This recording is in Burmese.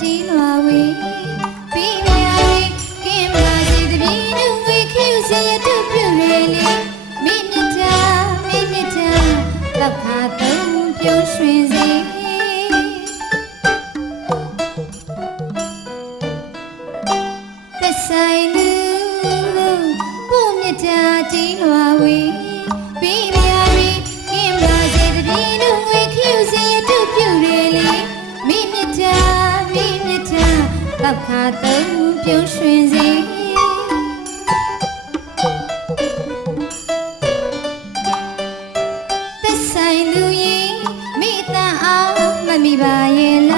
ကြီးလွာဝေးပြီးမြာဝေးကင်းပါစေတပြေနုဝေးခယူစေရတုပြုရလေမိမြတ်တာလောက်ခါသုံးပြုံးရွှင်စေသက်ဆိုင်သူပို့မြတ်တာကြီးလွာဝေးပြီးမြာဝေးကင်းပါစေတပြေနုဝေးခယူစေရတုပြုရလေမိမြတ်တာလောက်ခါသုံးပြုံးရွှင်စေသက်ဆိုင်သူရင်မိတန်အောင်မမိပါရဲ့လား